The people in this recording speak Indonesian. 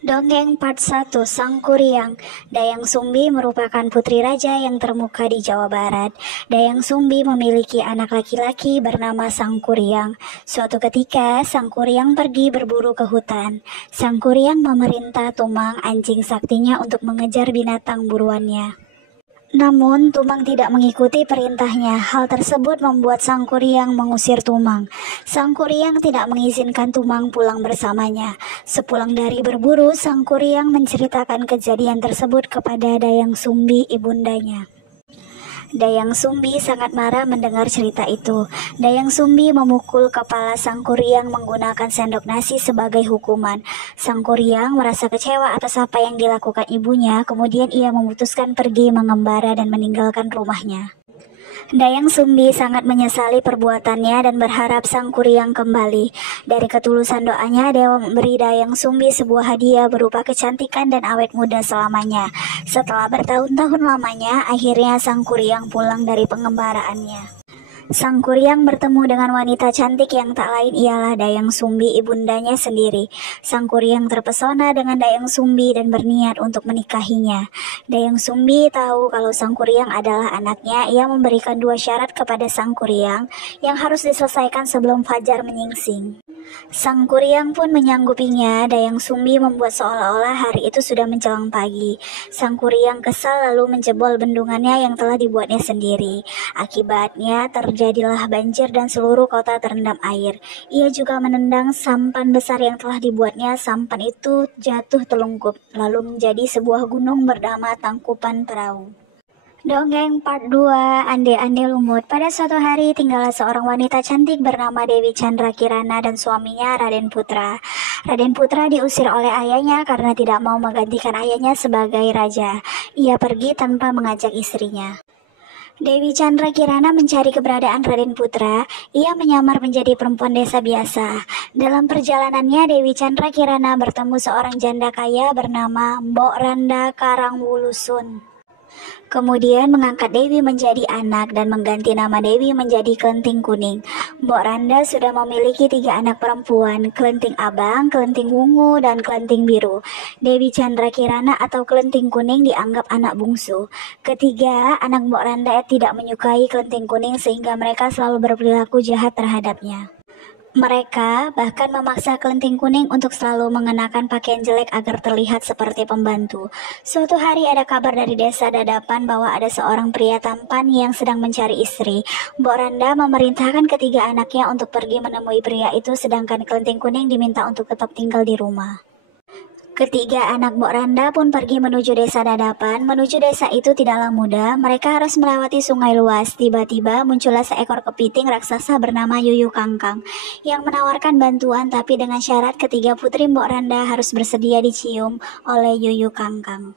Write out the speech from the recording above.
Dongeng Part 1 Sang Kuryang. Dayang Sumbi merupakan putri raja yang termuka di Jawa Barat. Dayang Sumbi memiliki anak laki-laki bernama Sang Kuryang. Suatu ketika, Sang Kuryang pergi berburu ke hutan. Sang Kuryang memerintah Tumang, anjing saktinya, untuk mengejar binatang buruannya. Namun, Tumang tidak mengikuti perintahnya. Hal tersebut membuat Sang Kuryang mengusir Tumang. Sang Kuryang tidak mengizinkan Tumang pulang bersamanya. Sepulang dari berburu, Sang Kuryang menceritakan kejadian tersebut kepada Dayang Sumbi, ibundanya. Dayang Sumbi sangat marah mendengar cerita itu. Dayang Sumbi memukul kepala Sang Kuryang menggunakan sendok nasi sebagai hukuman. Sang Kuryang merasa kecewa atas apa yang dilakukan ibunya, kemudian ia memutuskan pergi mengembara dan meninggalkan rumahnya. Dayang Sumbi sangat menyesali perbuatannya dan berharap Sang Kuryang kembali. Dari ketulusan doanya, Dewa memberi Dayang Sumbi sebuah hadiah berupa kecantikan dan awet muda selamanya. Setelah bertahun-tahun lamanya, akhirnya Sang Kuryang pulang dari pengembaraannya. Sang Kuryang bertemu dengan wanita cantik yang tak lain ialah Dayang Sumbi, ibundanya sendiri. Sang Kuryang terpesona dengan Dayang Sumbi dan berniat untuk menikahinya. Dayang Sumbi tahu kalau Sang Kuryang adalah anaknya. Ia memberikan 2 syarat kepada Sang Kuryang yang harus diselesaikan sebelum fajar menyingsing. Sang Kuryang pun menyanggupinya. Dayang Sumbi membuat seolah-olah hari itu sudah menjelang pagi. Sang Kuryang kesal lalu menjebol bendungannya yang telah dibuatnya sendiri. Akibatnya terjadilah banjir dan seluruh kota terendam air. Ia juga menendang sampan besar yang telah dibuatnya. Sampan itu jatuh telungkup lalu menjadi sebuah gunung bernama Tangkupan Perahu. Dongeng Part 2 Ande-Ande Lumut. Pada suatu hari tinggallah seorang wanita cantik bernama Dewi Chandra Kirana dan suaminya Raden Putra. Raden Putra diusir oleh ayahnya karena tidak mau menggantikan ayahnya sebagai raja. Ia pergi tanpa mengajak istrinya. Dewi Chandra Kirana mencari keberadaan Raden Putra. Ia menyamar menjadi perempuan desa biasa. Dalam perjalanannya, Dewi Chandra Kirana bertemu seorang janda kaya bernama Mbok Randa Karangwulusun. Kemudian mengangkat Dewi menjadi anak dan mengganti nama Dewi menjadi Klenting Kuning. Mbok Randa sudah memiliki 3 anak perempuan, Klenting Abang, Klenting Wungu, dan Klenting Biru. Dewi Chandra Kirana atau Klenting Kuning dianggap anak bungsu. Ketiga, anak Mbok Randa tidak menyukai Klenting Kuning sehingga mereka selalu berperilaku jahat terhadapnya. Mereka bahkan memaksa Klenting Kuning untuk selalu mengenakan pakaian jelek agar terlihat seperti pembantu. Suatu hari ada kabar dari desa Dadapan bahwa ada seorang pria tampan yang sedang mencari istri. Mbok Randa memerintahkan ketiga anaknya untuk pergi menemui pria itu, sedangkan Klenting Kuning diminta untuk tetap tinggal di rumah. Ketiga anak Mbok Randa pun pergi menuju desa Dadapan. Menuju desa itu tidaklah mudah. Mereka harus melewati sungai luas. Tiba-tiba muncullah seekor kepiting raksasa bernama Yuyu Kangkang yang menawarkan bantuan, tapi dengan syarat ketiga putri Mbok Randa harus bersedia dicium oleh Yuyu Kangkang.